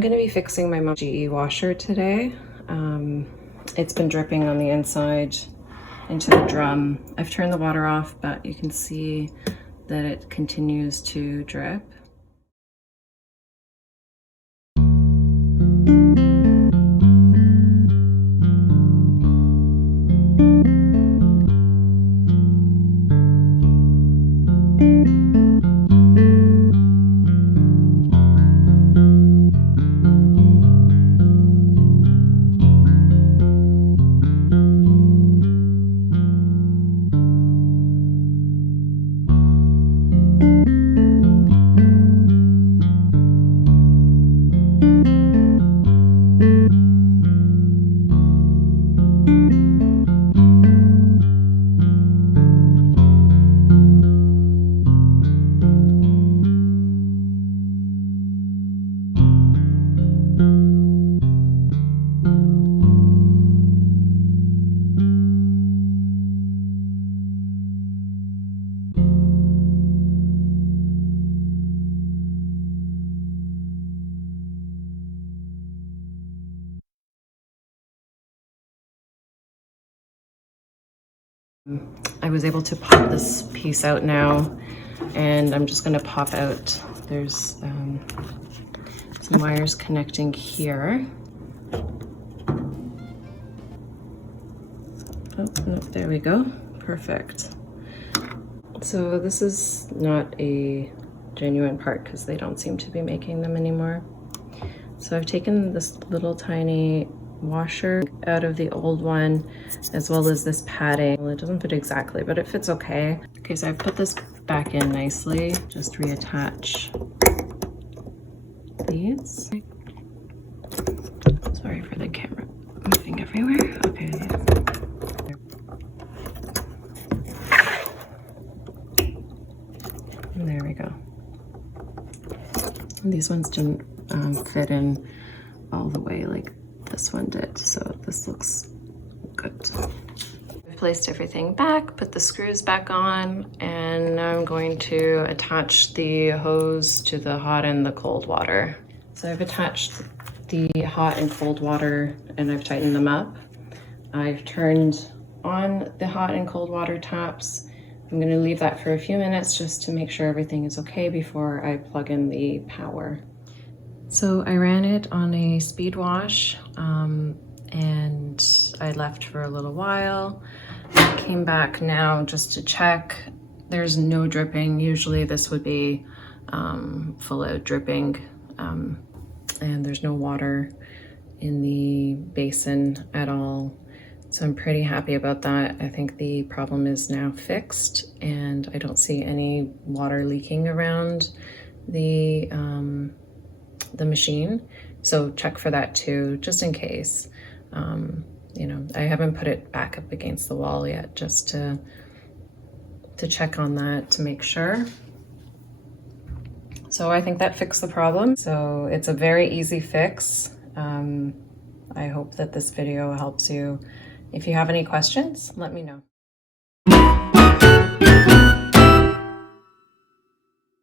I'm going to be fixing my GE washer today. It's been dripping on the inside into the drum. I've turned the water off, but you can see that it continues to drip. I was able to pop this piece out now, and I'm just going to pop out. There's some wires connecting here. Oh, no, there we go. Perfect. So this is not a genuine part because they don't seem to be making them anymore. So I've taken this little tiny washer out of the old one, as well as this padding. Well, it doesn't fit exactly, but it fits okay. Okay, so I've put this back in nicely. Just reattach these. Sorry for the camera moving everywhere. Okay. And there we go. And these ones didn't fit in all the way like this one did, so this looks good. I've placed everything back, put the screws back on, and now I'm going to attach the hose to the hot and the cold water. So I've attached the hot and cold water and I've tightened them up. I've turned on the hot and cold water taps. I'm going to leave that for a few minutes just to make sure everything is okay before I plug in the power. So I ran it on a speed wash and I left for a little while. I came back now just to check. There's no dripping. Usually this would be full out dripping, and there's no water in the basin at all. So I'm pretty happy about that. I think the problem is now fixed and I don't see any water leaking around the machine. So check for that too, just in case. You know, I haven't put it back up against the wall yet, just to check on that to make sure. So I think that fixed the problem. So it's a very easy fix. I hope that this video helps you. If you have any questions, let me know.